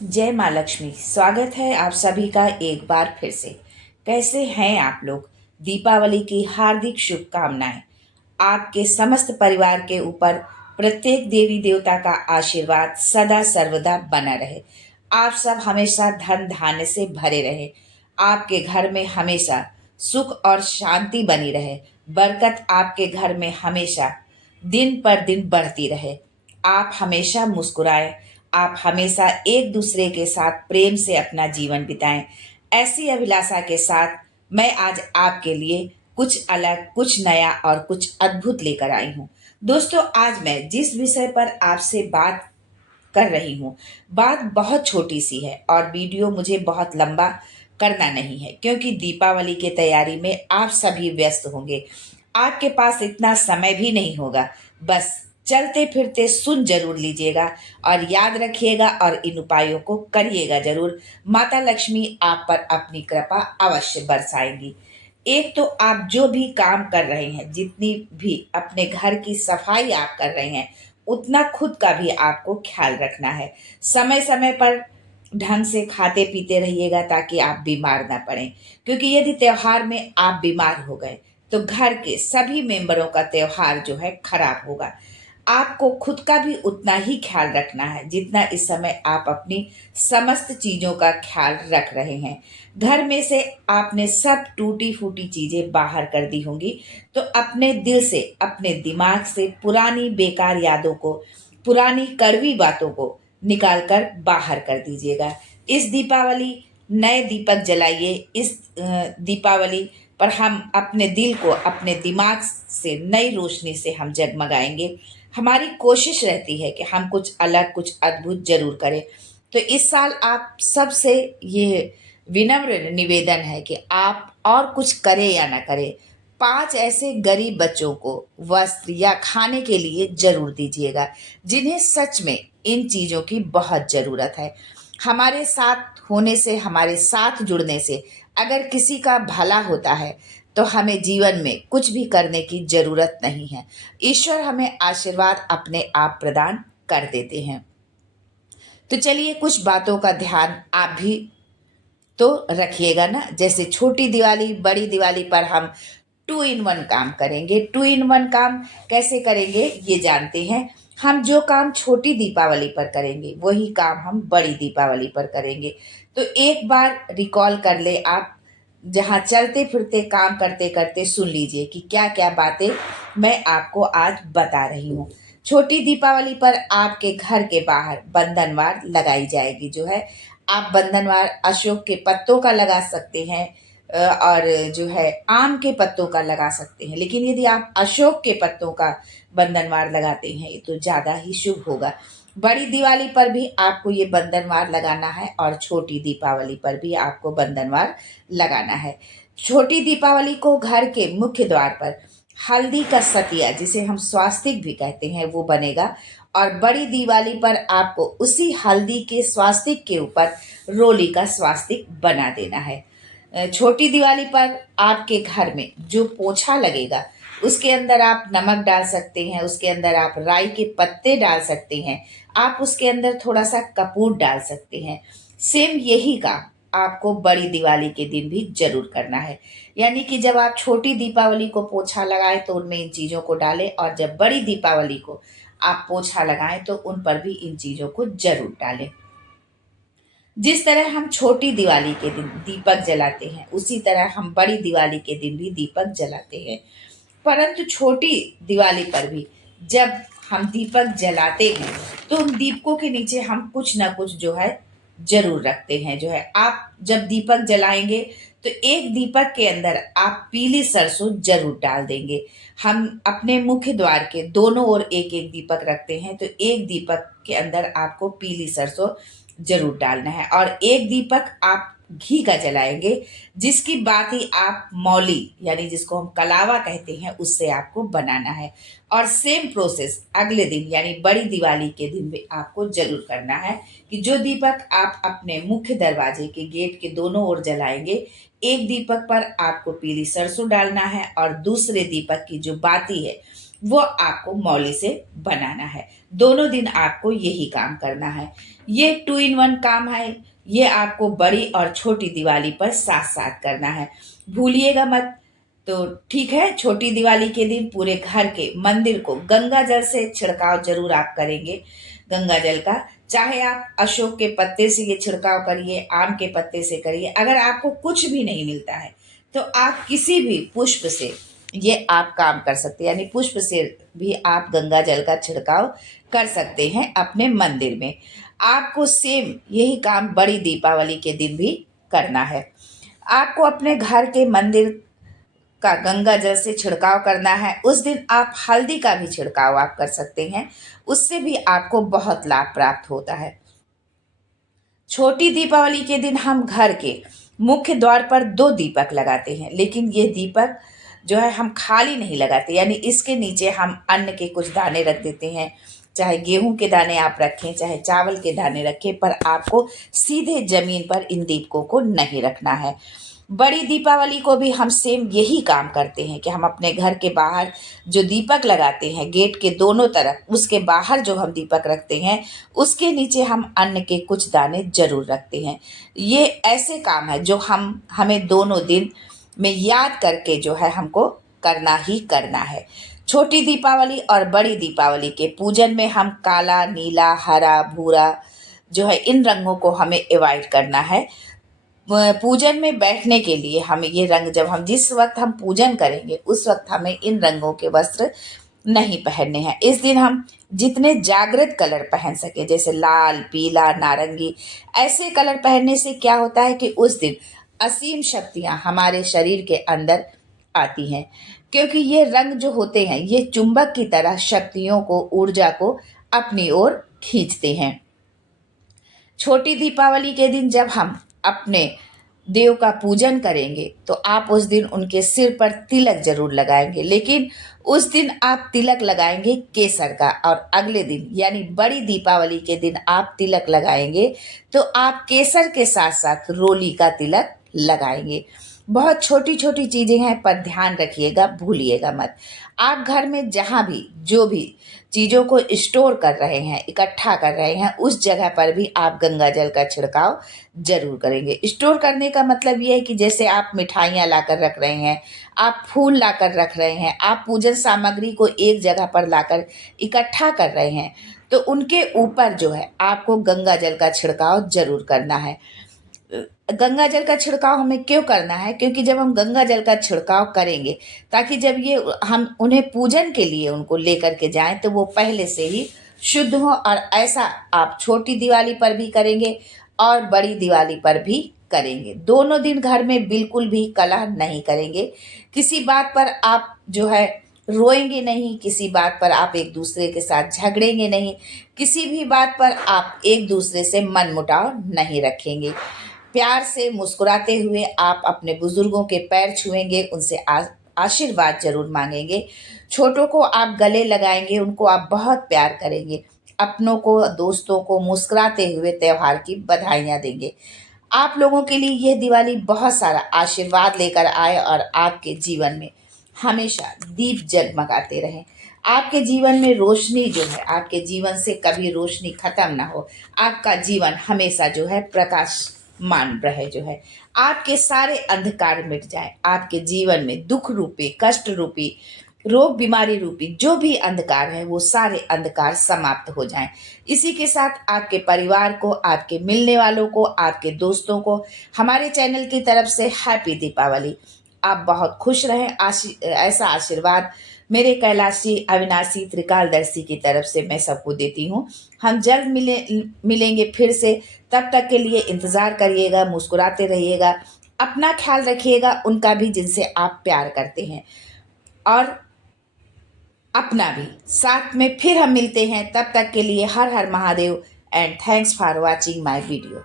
जय माँ लक्ष्मी। स्वागत है आप सभी का एक बार फिर से। कैसे हैं आप लोग? दीपावली की हार्दिक शुभकामनाएं। आपके समस्त परिवार के ऊपर प्रत्येक देवी देवता का आशीर्वाद सदा सर्वदा बना रहे। आप सब हमेशा धन धान्य से भरे रहे। आपके घर में हमेशा सुख और शांति बनी रहे। बरकत आपके घर में हमेशा दिन पर दिन बढ़ती रहे। आप हमेशा मुस्कुराएं। आप हमेशा एक दूसरे के साथ प्रेम से अपना जीवन बिताएं। ऐसी अभिलाषा के साथ मैं आज आपके लिए कुछ अलग, कुछ नया और कुछ अद्भुत लेकर आई हूँ। दोस्तों, आज मैं जिस विषय पर आपसे बात कर रही हूँ, बात बहुत छोटी सी है और वीडियो मुझे बहुत लंबा करना नहीं है, क्योंकि दीपावली की तैयारी में आप सभी व्यस्त होंगे। आपके पास इतना समय भी नहीं होगा। बस चलते फिरते सुन जरूर लीजिएगा और याद रखिएगा और इन उपायों को करिएगा जरूर। माता लक्ष्मी आप पर अपनी कृपा अवश्य बरसाएंगी। एक तो आप जो भी काम कर रहे हैं, जितनी भी अपने घर की सफाई आप कर रहे हैं, उतना खुद का भी आपको ख्याल रखना है। समय समय पर ढंग से खाते पीते रहिएगा ताकि आप बीमार ना पड़ें, क्योंकि यदि त्योहार में आप बीमार हो गए तो घर के सभी मेंबरों का त्योहार जो है खराब होगा। आपको खुद का भी उतना ही ख्याल रखना है जितना इस समय आप अपनी समस्त चीजों का ख्याल रख रहे हैं। घर में से आपने सब टूटी फूटी चीजें बाहर कर दी होंगी, तो अपने दिल से, अपने दिमाग से पुरानी बेकार यादों को, पुरानी कड़वी बातों को निकाल कर बाहर कर दीजिएगा। इस दीपावली नए दीपक जलाइए। इस दीपावली पर हम अपने दिल को, अपने दिमाग से नई रोशनी से हम जगमगाएंगे। हमारी कोशिश रहती है कि हम कुछ अलग, कुछ अद्भुत जरूर करें। तो इस साल आप सबसे ये विनम्र निवेदन है कि आप और कुछ करें या ना करें, 5 ऐसे गरीब बच्चों को वस्त्र या खाने के लिए जरूर दीजिएगा जिन्हें सच में इन चीजों की बहुत जरूरत है। हमारे साथ होने से, हमारे साथ जुड़ने से अगर किसी का भला होता है तो हमें जीवन में कुछ भी करने की जरूरत नहीं है। ईश्वर हमें आशीर्वाद अपने आप प्रदान कर देते हैं। तो चलिए, कुछ बातों का ध्यान आप भी तो रखिएगा ना। जैसे छोटी दिवाली, बड़ी दिवाली पर हम 2 in 1 काम करेंगे। 2 in 1 काम कैसे करेंगे ये जानते हैं। हम जो काम छोटी दीपावली पर करेंगे वही काम हम बड़ी दीपावली पर करेंगे। तो एक बार रिकॉल कर ले आप, जहाँ चलते फिरते काम करते करते सुन लीजिए कि क्या क्या बातें मैं आपको आज बता रही हूँ। छोटी दीपावली पर आपके घर के बाहर बंधनवार लगाई जाएगी। जो है, आप बंधनवार अशोक के पत्तों का लगा सकते हैं और जो है आम के पत्तों का लगा सकते हैं, लेकिन यदि आप अशोक के पत्तों का बंधनवार लगाते हैं ये तो ज़्यादा ही शुभ होगा। बड़ी दिवाली पर भी आपको ये बंधनवार लगाना है और छोटी दीपावली पर भी आपको बंधनवार लगाना है। छोटी दीपावली को घर के मुख्य द्वार पर हल्दी का सतिया, जिसे हम स्वास्तिक भी कहते हैं, वो बनेगा। और बड़ी दिवाली पर आपको उसी हल्दी के स्वास्तिक के ऊपर रोली का स्वास्तिक बना देना है। छोटी दिवाली पर आपके घर में जो पोछा लगेगा उसके अंदर आप नमक डाल सकते हैं, उसके अंदर आप राई के पत्ते डाल सकते हैं, आप उसके अंदर थोड़ा सा कपूर डाल सकते हैं। सेम यही काम आपको बड़ी दिवाली के दिन भी जरूर करना है। यानी कि जब आप छोटी दीपावली को पोछा लगाएं तो उनमें इन चीज़ों को डालें, और जब बड़ी दीपावली को आप पोछा लगाएं तो उन पर भी इन चीज़ों को जरूर डालें। जिस तरह हम छोटी दिवाली के दिन दीपक जलाते हैं, उसी तरह हम बड़ी दिवाली के दिन भी दीपक जलाते हैं। परंतु छोटी दिवाली पर भी जब हम दीपक जलाते हैं तो उन दीपकों के नीचे हम कुछ ना कुछ जो है जरूर रखते हैं। जो है, आप जब दीपक जलाएंगे तो एक दीपक के अंदर आप पीली सरसों जरूर डाल देंगे। हम अपने मुख्य द्वार के दोनों ओर एक एक दीपक रखते हैं, तो एक दीपक के अंदर आपको पीली सरसों जरूर डालना है। और एक दीपक आप घी का जलाएंगे, जिसकी बात ही आप मौली, यानी जिसको हम कलावा कहते हैं, उससे आपको बनाना है। और सेम प्रोसेस अगले दिन यानी बड़ी दिवाली के दिन भी आपको जरूर करना है कि जो दीपक आप अपने मुख्य दरवाजे के गेट के दोनों ओर जलाएंगे, एक दीपक पर आपको पीली सरसों डालना है और दूसरे दीपक की जो बाती है वो आपको मौली से बनाना है। दोनों दिन आपको यही काम करना है। ये 2 in 1 काम है। ये आपको बड़ी और छोटी दिवाली पर साथ साथ करना है, भूलिएगा मत। तो ठीक है, छोटी दिवाली के दिन पूरे घर के मंदिर को गंगा जल से छिड़काव जरूर आप करेंगे। गंगा जल का चाहे आप अशोक के पत्ते से ये छिड़काव करिए, आम के पत्ते से करिए। अगर आपको कुछ भी नहीं मिलता है तो आप किसी भी पुष्प से ये आप काम कर सकते हैं, यानी पुष्प से भी आप गंगा जल का छिड़काव कर सकते हैं अपने मंदिर में। आपको सेम यही काम बड़ी दीपावली के दिन भी करना है। आपको अपने घर के मंदिर का गंगा जल से छिड़काव करना है। उस दिन आप हल्दी का भी छिड़काव आप कर सकते हैं, उससे भी आपको बहुत लाभ प्राप्त होता है। छोटी दीपावली के दिन हम घर के मुख्य द्वार पर 2 दीपक लगाते हैं, लेकिन ये दीपक जो है हम खाली नहीं लगाते, यानी इसके नीचे हम अन्न के कुछ दाने रख देते हैं। चाहे गेहूं के दाने आप रखें, चाहे चावल के दाने रखें, पर आपको सीधे जमीन पर इन दीपकों को नहीं रखना है। बड़ी दीपावली को भी हम सेम यही काम करते हैं कि हम अपने घर के बाहर जो दीपक लगाते हैं गेट के दोनों तरफ, उसके बाहर जो हम दीपक रखते हैं उसके नीचे हम अन्न के कुछ दाने जरूर रखते हैं। ये ऐसे काम है जो हमें दोनों दिन में याद करके जो है हमको करना ही करना है। छोटी दीपावली और बड़ी दीपावली के पूजन में हम काला, नीला, हरा, भूरा जो है इन रंगों को हमें अवॉइड करना है। पूजन में बैठने के लिए हमें ये रंग, जब हम जिस वक्त हम पूजन करेंगे उस वक्त हमें इन रंगों के वस्त्र नहीं पहनने हैं। इस दिन हम जितने जागृत कलर पहन सके, जैसे लाल, पीला, नारंगी, ऐसे कलर पहनने से क्या होता है कि उस दिन असीम शक्तियां हमारे शरीर के अंदर आती हैं, क्योंकि ये रंग जो होते हैं ये चुंबक की तरह शक्तियों को, ऊर्जा को अपनी ओर खींचते हैं। छोटी दीपावली के दिन जब हम अपने देव का पूजन करेंगे तो आप उस दिन उनके सिर पर तिलक जरूर लगाएंगे, लेकिन उस दिन आप तिलक लगाएंगे केसर का, और अगले दिन यानी बड़ी दीपावली के दिन आप तिलक लगाएंगे तो आप केसर के साथ साथ रोली का तिलक लगाएंगे। बहुत छोटी छोटी चीजें हैं, पर ध्यान रखिएगा, भूलिएगा मत। आप घर में जहाँ भी जो भी चीज़ों को स्टोर कर रहे हैं, इकट्ठा कर रहे हैं, उस जगह पर भी आप गंगा जल का छिड़काव जरूर करेंगे। स्टोर करने का मतलब ये है कि जैसे आप मिठाइयाँ लाकर रख रहे हैं, आप फूल लाकर रख रहे हैं, आप पूजन सामग्री को एक जगह पर लाकर इकट्ठा कर रहे हैं, तो उनके ऊपर जो है आपको गंगा जल का छिड़काव जरूर करना है। गंगा जल का छिड़काव हमें क्यों करना है? क्योंकि जब हम गंगा जल का छिड़काव करेंगे, ताकि जब ये हम उन्हें पूजन के लिए उनको लेकर के जाएं तो वो पहले से ही शुद्ध हो। और ऐसा आप छोटी दिवाली पर भी करेंगे और बड़ी दिवाली पर भी करेंगे। दोनों दिन घर में बिल्कुल भी कलह नहीं करेंगे। किसी बात पर आप जो है रोएंगे नहीं, किसी बात पर आप एक दूसरे के साथ झगड़ेंगे नहीं, किसी भी बात पर आप एक दूसरे से मनमुटाव नहीं रखेंगे। प्यार से मुस्कुराते हुए आप अपने बुजुर्गों के पैर छुएंगे, उनसे आशीर्वाद जरूर मांगेंगे। छोटों को आप गले लगाएंगे, उनको आप बहुत प्यार करेंगे। अपनों को, दोस्तों को मुस्कुराते हुए त्योहार की बधाइयाँ देंगे। आप लोगों के लिए यह दिवाली बहुत सारा आशीर्वाद लेकर आए और आपके जीवन में हमेशा दीप जगमगाते रहें। आपके जीवन में रोशनी जो है, आपके जीवन से कभी रोशनी खत्म ना हो। आपका जीवन हमेशा जो है प्रकाशमान रहे, जो है आपके सारे अंधकार मिट जाए। आपके जीवन में दुख रूपी, कष्ट रूपी, रोग बीमारी रूपी जो भी अंधकार है वो सारे अंधकार समाप्त हो जाएं। इसी के साथ आपके परिवार को, आपके मिलने वालों को, आपके दोस्तों को हमारे चैनल की तरफ से हैप्पी दीपावली। आप बहुत खुश रहें, ऐसा आशीर्वाद मेरे कैलाशी अविनाशी त्रिकालदर्शी की तरफ से मैं सबको देती हूँ। हम जल्द मिलेंगे फिर से। तब तक के लिए इंतज़ार करिएगा, मुस्कुराते रहिएगा, अपना ख्याल रखिएगा, उनका भी जिनसे आप प्यार करते हैं, और अपना भी। साथ में फिर हम मिलते हैं, तब तक के लिए हर हर Mahadev and thanks for watching my video.